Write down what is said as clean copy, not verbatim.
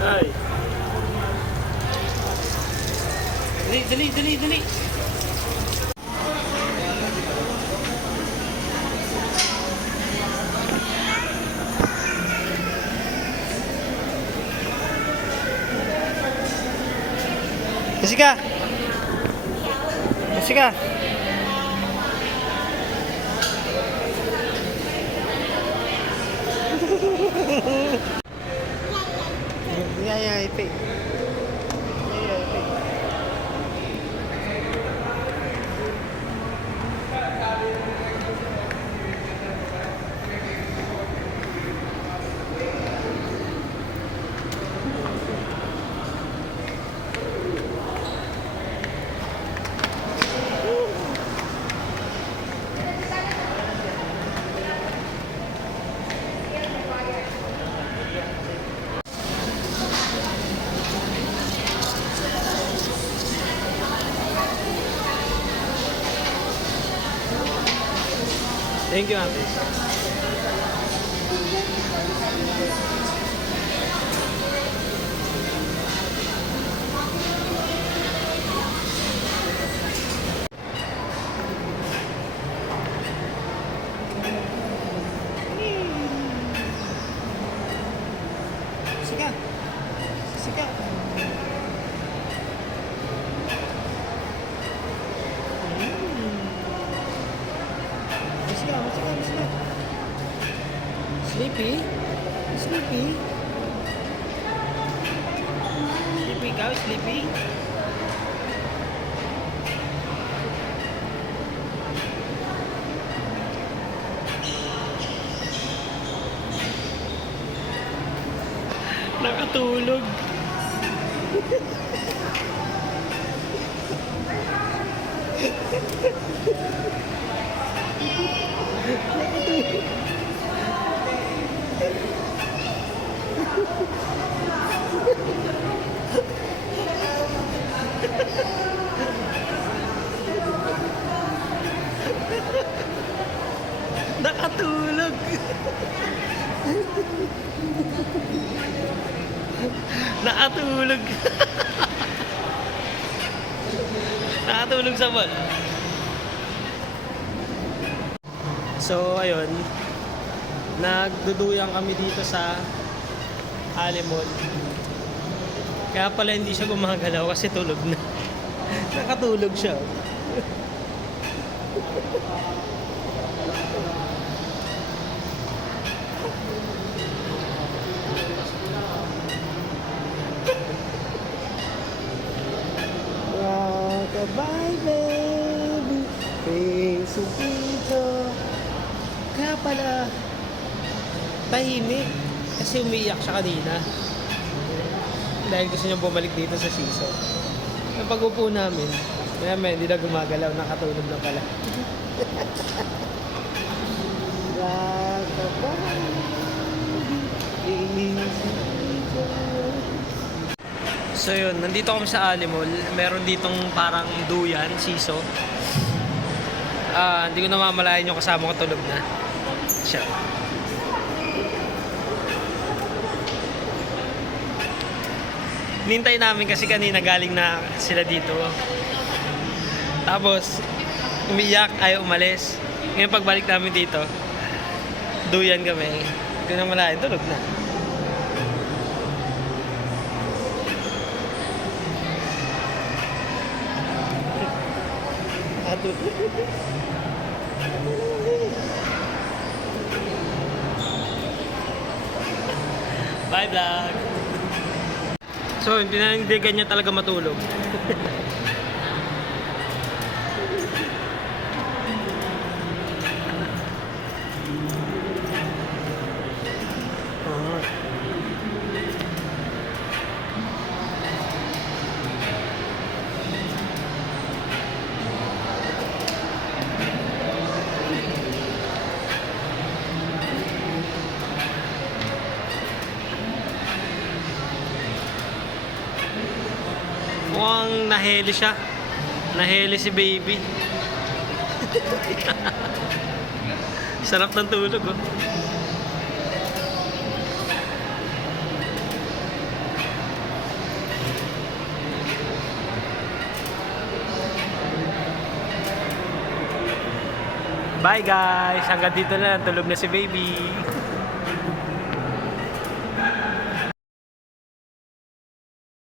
Ay. Dali, dali, dali, dali. Kasi ka. Kasi ka. Yeah, ipi. Yeah, ipi. Thank you, Ate. Sige. Sige. Sige, sige, sige. Sleepy? Sleepy? Sleepy ikaw? Sleepy? Nakatulog. Nakatulog. Nakatulog. Nakatulog sa ball. So, ayun. Nagduduyang kami dito sa Alimol. Kaya pala hindi siya gumagalaw kasi tulog na. Nakatulog siya. Goodbye, baby. Face dito. Kaya pala tahimik kasi umiiyak siya kanina. Dahil gusto niya bumalik dito sa siso. Ang pag-upo namin, may hindi na gumagalaw, nakatulog na pala. So yun, nandito kami sa Alimol. Meron ditong parang duyan, siso. Hindi ko namamalayan yung kasama ko tulog na. Siya. Nintay namin kasi kanina galing na sila dito. Tapos, umiyak, ayaw umalis. Ngayon pagbalik namin dito, duyan kami. Hindi ko namamalayan, tulog na. Bye vlog. So, pinanindigan niya talaga matulog. Mukhang naheli siya. Naheli si baby. Sarap ng tulog, oh. Bye guys! Hanggang dito na lang. Tulog na si baby.